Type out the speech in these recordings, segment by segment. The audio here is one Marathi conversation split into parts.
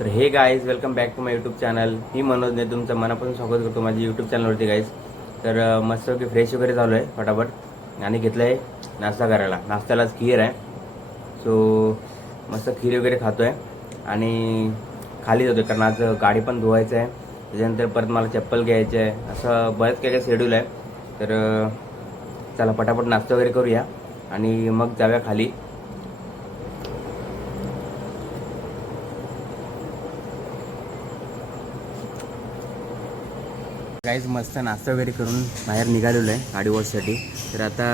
तर हे guys welcome back to my YouTube channel. मी मनोजने तुमचं मनापासून स्वागत करतो माझ्या यूट्यूब चॅनलवरती गाईज. तर मस्तपैकी फ्रेश वगैरे झालो आहे फटाफट आणि घेतलं आहे नाश्ता करायला. नाश्त्यालाच खीर आहे, सो मस्त खीर वगैरे खातो आहे आणि खाली जातो कारण आज गाडी पण धुवायचं आहे. त्याच्यानंतर परत मला चप्पल घ्यायचं आहे, असं बरंच काय काय शेड्यूल आहे. तर चला पटापट नाश्ता वगैरे करूया आणि मग जाऊया खाली. काहीच मस्त नाश्ता वगैरे करून बाहेर निघालेलो आहे गाडी वॉशसाठी. तर आता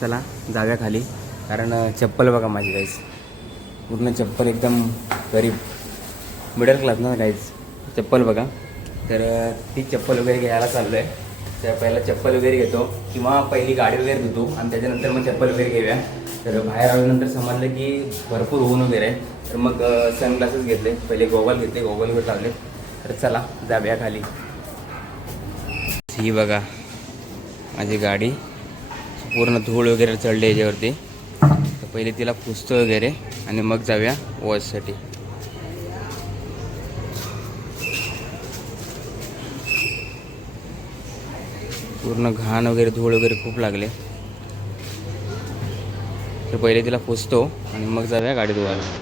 चला जाऊया खाली, कारण चप्पल बघा माझी काहीच पूर्ण चप्पल एकदम गरीब मिडल क्लास ना काहीच. चप्पल बघा, तर ती चप्पल वगैरे घ्यायला चाललो आहे. तर पहिला चप्पल वगैरे घेतो किंवा पहिली गाडी वगैरे धुतो आणि त्याच्यानंतर मग चप्पल वगैरे घेऊया. तर बाहेर आल्यानंतर समजलं की भरपूर ऊन वगैरे आहे, तर मग सनग्लासेस घेतले, पहिले गॉगल घेतले, गॉगलवर लावले. तर चला जाऊया खाली. ही बघा माझी गाडी पूर्ण धूळ वगैरे चढली याच्यावरती. तर पहिले तिला पुसतो वगैरे आणि मग जाऊया वॉशसाठी. पूर्ण घाण वगैरे धूळ वगैरे खूप लागले. तर पहिले तिला पुसतो आणि मग जाऊया गाडी धुवायला.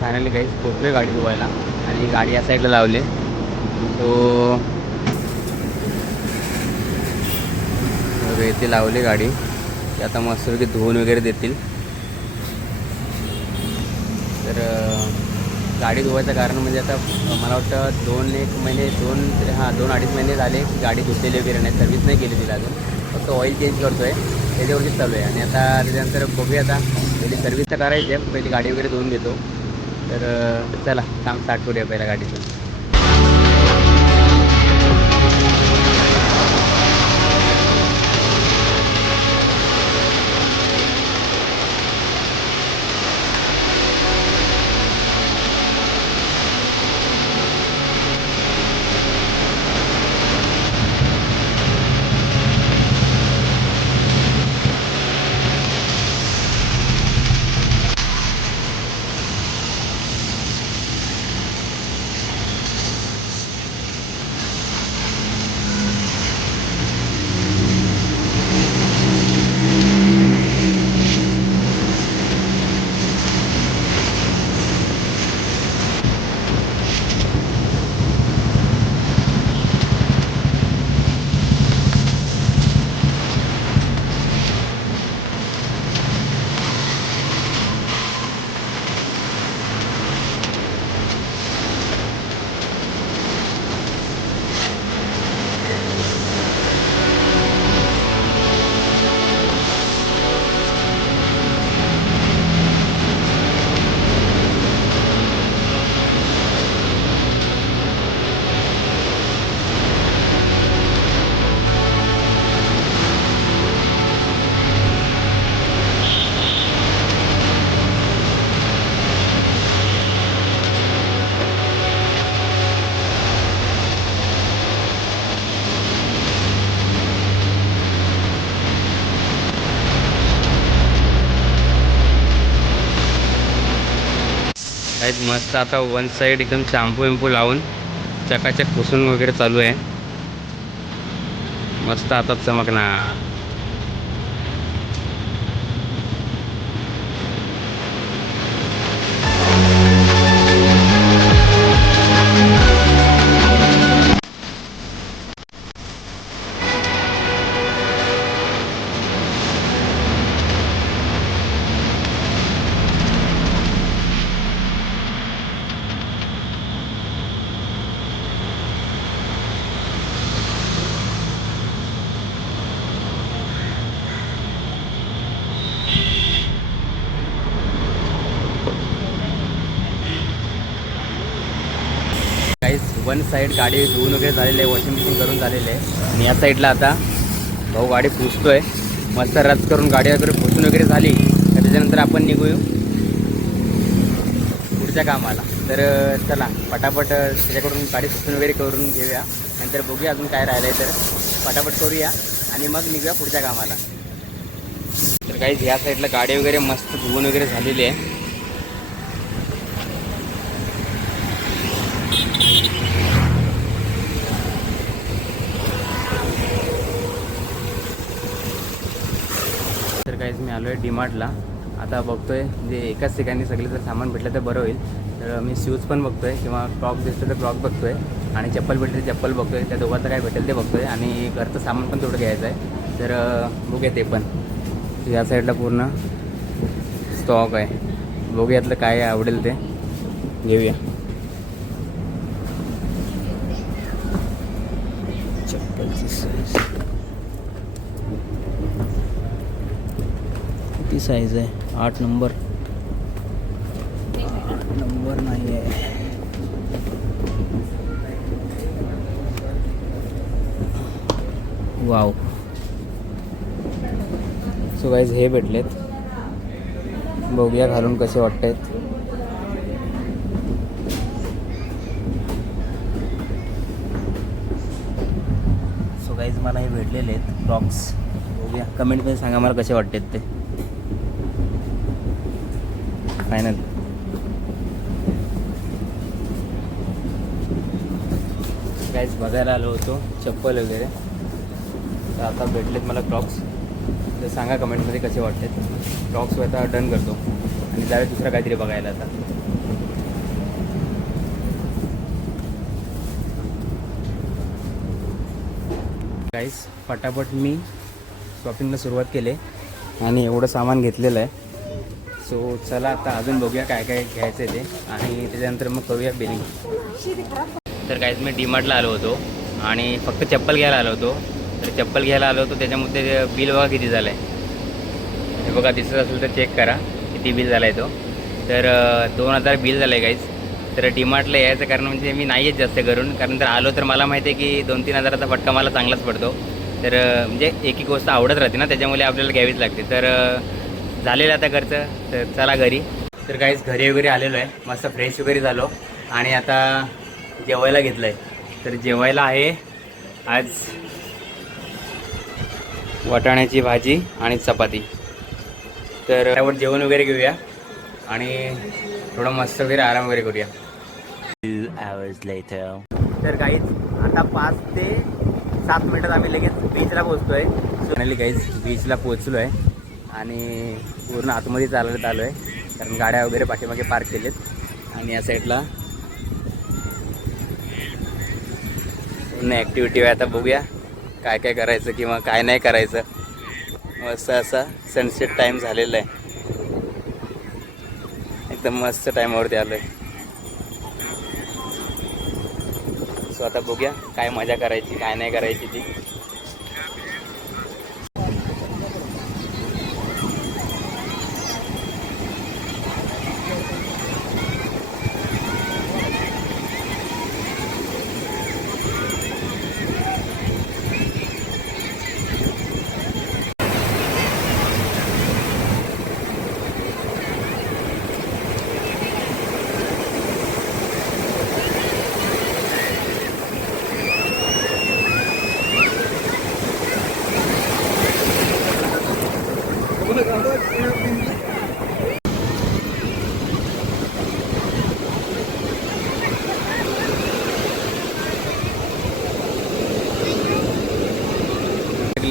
फायनली काही पोचलोय गाडी धुवायला आणि गाडी या साईडला लावली. तो इथे लावली गाडी, ती आता मस्तपैकी धुवून वगैरे देतील. तर गाडी धुवायचं कारण म्हणजे आता मला वाटतं 2-1 महिने 2-2.5 महिने झाले की गाडी धुतलेली वगैरे नाही, सर्व्हिस नाही केली तिला अजून. फक्त ऑइल चेंज करतो आहे, त्याच्यावरतीच चालू आहे. आणि आता त्याच्यानंतर बघूया, आता पहिली सर्व्हिस तर करायची आहे, पहिली गाडी वगैरे धुवून घेतो. तर चला काम स्टार्ट करूया पहिल्या गाडीचं. काहीच मस्त आता वन साईड एकदम शॅम्पू विम्पू लावून चकाचक पुसून वगैरे चालू आहे. मस्त आता चमकणार. काहीच वन साईड गाडी धुवून वगैरे झालेली आहे, वॉशिंग मशीन करून झालेलं आहे. आणि या साईडला आता भाऊ गाडी पुसतोय, मस्त रच करून गाडी वगैरे पुसून वगैरे झाली तर त्याच्यानंतर आपण निघू पुढच्या कामाला. तर चला पटापट त्याच्याकडून गाडी पुसून वगैरे करून घेऊया, नंतर बघूया अजून काय राहिलं आहे तर पटापट करूया आणि मग निघूया पुढच्या कामाला. तर काहीच ह्या साईडला गाडी वगैरे मस्त धुवून वगैरे झालेली आहे. तर काहीच मी आलो आहे डीमार्टला. आता बघतोय म्हणजे एकाच ठिकाणी सगळे जर सामान भेटलं तर बरं होईल. तर मी शूज पण बघतोय किंवा क्रॉक्स दिसतं तर क्रॉक्स बघतोय आणि चप्पल भेटली तर चप्पल बघतोय. त्या दोघांचं काय भेटेल ते बघतोय आणि घरचं सामान पण थोडं घ्यायचं आहे. तर बघूया ते पण. या साईडला पूर्ण स्टॉक आहे, बघूयातलं काय आवडेल ते घेऊया. चप्पलची साईज किती साईज आहे? 8 नंबर. 8 नंबर नाही आहे. वाव. सो गाईज हे भेटलेत, बघूया घालून कसे वाटतात. सो गाईज मला हे भेटलेले आहेत क्रॉक्स. बघूया कमेंटमध्ये सांगा मला कसे वाटतात ते फायनल. गाईज बघायला आलो होतो चप्पल वगैरे, तर आता भेटलेत मला क्रॉक्स. तर सांगा कमेंटमध्ये कसे वाटतात. क्रॉक्स आता डन करतो आणि जाऊया दुसरा काहीतरी बघायला. आता गाईज पटापट मी शॉपिंगला सुरुवात केली आणि एवढं सामान घेतलेलं आहे. सो चला आता अजून बघूया काय काय घ्यायचं आहे ते आणि त्याच्यानंतर मग करूया बिलिंग. तर काहीच मी डीमार्टला आलो होतो आणि फक्त चप्पल घ्यायला आलो होतो. तर चप्पल घ्यायला आलो होतो त्याच्यामध्ये बिल बघा किती झालं आहे. हे बघा दिसत असेल तर चेक करा किती बिल झालं आहे तो. तर 2000 बिल झालं आहे गाईज. तर डीमार्टला यायचं कारण म्हणजे मी नाही येत जास्त करून, कारण तर आलो तर मला माहिती आहे की 2-3 हजाराचा फटका मला चांगलाच पडतो. तर म्हणजे एक एक गोष्ट आवडत राहते ना, त्याच्यामुळे आपल्याला घ्यावीच लागते. तर झालेलं आता घरचं. तर चला घरी. तर काहीच घरी वगैरे आलेलो आहे, मस्त फ्रेश वगैरे झालो आणि आता जेवायला घेतलं आहे. तर जेवायला आहे आज वाटाण्याची भाजी आणि चपाती. तर त्यावर जेवण वगैरे घेऊया आणि थोडं मस्त वगैरे आराम वगैरे करूया. 2 hours later. तर काहीच आता 5 ते 7 मिनटात आम्ही लगेच बीचला पोहोचतो आहे. फायनली काहीच बीचला पोहोचलो आहे आणि पूर्ण आतमध्ये चालत आलो आहे, कारण गाड्या वगैरे पाठीमागे पार्क केलेत. आणि या साईडला पूर्ण ॲक्टिव्हिटी आहे. आता बघूया काय काय करायचं किंवा काय नाही करायचं. मस्त असा सनसेट टाईम झालेला आहे, एकदम मस्त टाईमावरती आलो आहे. सो आता बघूया काय मजा करायची काय नाही करायची ती.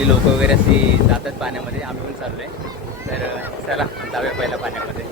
लोक वगैरे अशी जातात पाण्यामध्ये, आम्ही पण चाललो आहे. तर चला जाऊया पहिला पाण्यामध्ये.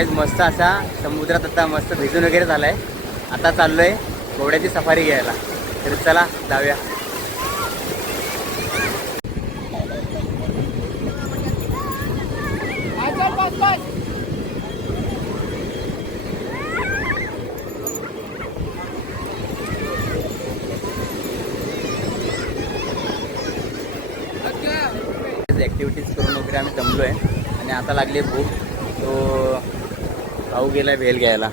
काहीच मस्त असा समुद्रात आता मस्त भिजून वगैरे झाला आहे. आता चाललो आहे घोड्याची सफारी घ्यायला. तर चला जाऊया. ॲक्टिव्हिटीज करून वगैरे आम्ही जमलो आहे आणि आता लागली भूक. तो भाऊ गेला भेल घ्यायला.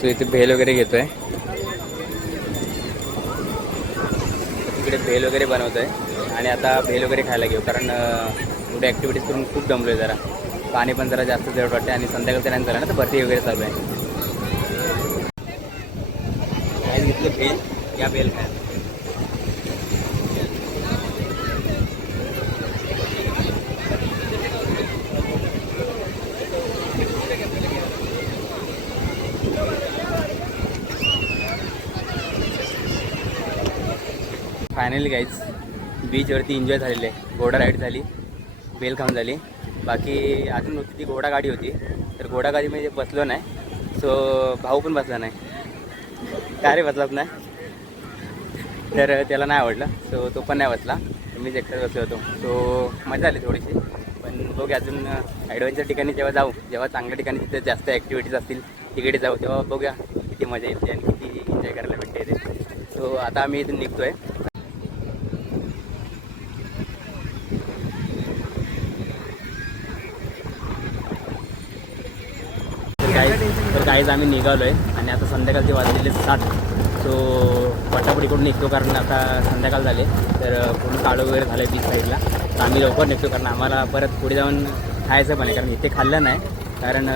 सो इथे भेल वगैरे घेतो आहे. तिकडे भेल वगैरे बनवतो आहे आणि आता भेल वगैरे खायला घेऊ. कारण पुढे ॲक्टिव्हिटीज करून खूप जमलो आहे. जरा पाणी पण जरा जास्त जवळ वाटते आणि संध्याकाळचं नाही झालं ना तर भरती वगैरे चालू आहे. काय घेतलं भेल या भेल खायला. फायनली गाईज बीचवरती एन्जॉय झालेले आहे. घोडा राईड झाली, बेल खाऊन झाली. बाकी अजून होती ती घोडा गाडी होती. तर घोडा गाडी म्हणजे बसलो नाही. सो भाऊ पण बसला नाही. काय रे बसलाच नाही. तर त्याला नाही आवडलं. सो तो पण नाही बसला. मीच एकटाच बसलो होतो. सो मजा आली थोडीशी. पण बघू अजून ॲडव्हेंचर ठिकाणी जेव्हा जाऊ, जेव्हा चांगल्या ठिकाणी तिथे जास्त ॲक्टिव्हिटीज असतील तिकडे जाऊ, तेव्हा बघूया किती मजा येते आणि किती एन्जॉय करायला भेटते ते. सो आता आम्ही इथून निघतो आहे. तर काहीच आम्ही निघालो आहे आणि आता संध्याकाळचे वाजलेले 7. सो पटापट इकडून निघतो कारण आता संध्याकाळ झाले. तर पूर्ण काळं वगैरे झालं आहे बीच साईडला. तर आम्ही लवकर निघतो कारण आम्हाला परत पुढे जाऊन खायचं पण आहे. कारण इथे खाल्लं नाही. कारण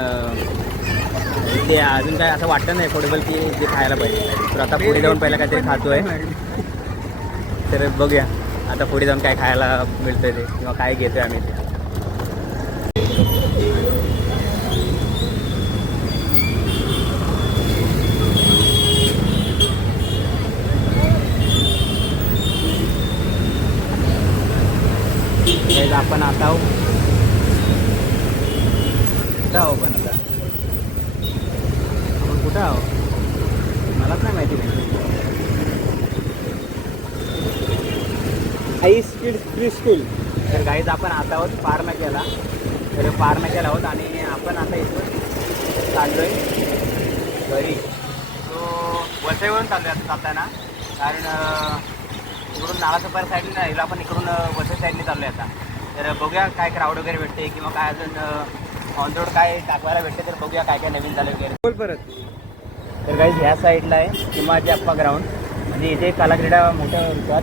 इथे अजून काय असं वाटतं नाही अफोर्डेबल की जे खायला पाहिजे. तर आता पुढे जाऊन पहिला काहीतरी खातो आहे. तर बघूया आता पुढे जाऊन काय खायला मिळतं ते किंवा काय घेतो आहे आम्ही ते. आपण आता आहो कुठं आहो. पण आता आपण कुठं आहो मलाच नाही माहिती. Ice kids pre school. तर गाईज आपण आता आहोत पारनाक्याला. तर पारनाक्याला आहोत आणि आपण आता इथून चाललो आहे घरी. तो वसईवरून चाललो आहे आता जाताना. कारण इकडून नालासोपारा साईडने नाही आपण इकडून वसई साईडने चाललो आहे आता. तर बघूया काय क्राऊड वगैरे भेटते किंवा काय अजून ऑन रोड काय टाकवायला भेटते. तर बघूया काय काय नवीन झालं वगैरे. बोल परत. तर काही ह्या साईडला आहे किमाजी अप्पा ग्राउंड. म्हणजे इथे कलाक्रीडा मोठ्या होतात.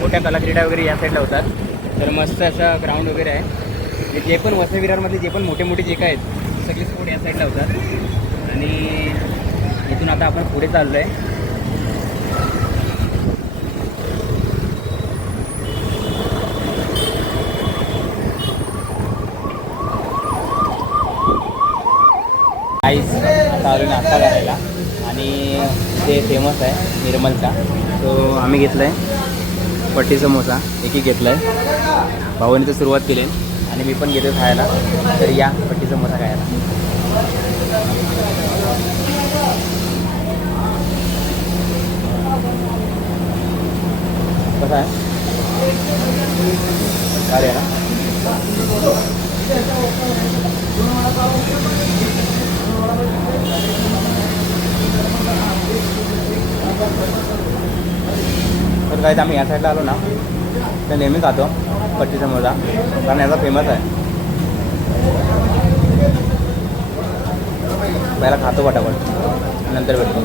मोठ्या कलाक्रीडा वगैरे या साईडला होतात. तर मस्त असं ग्राउंड वगैरे आहे. जे पण वसई विरारमधले जे पण मोठे मोठे जे काय आहेत सगळे स्पोर्ट या साईडला होतात. आणि इथून आता आपण पुढे चाललो आहे. आईस चालू नाश्ता करायला आणि ते फेमस आहे निर्मलचा. तो आम्ही घेतला आहे पट्टी समोसा एक घेतला आहे. भाऊने तर सुरुवात केली आणि मी पण घेतो खायला. तर या पट्टी समोसा खायला. कसा आहे काय ना. तर काय आम्ही या साईडला आलो ना तर नेहमी खातो पट्टी समोसा कारण याचा फेमस आहे. पहिला खातो पटापट नंतर भेटतो.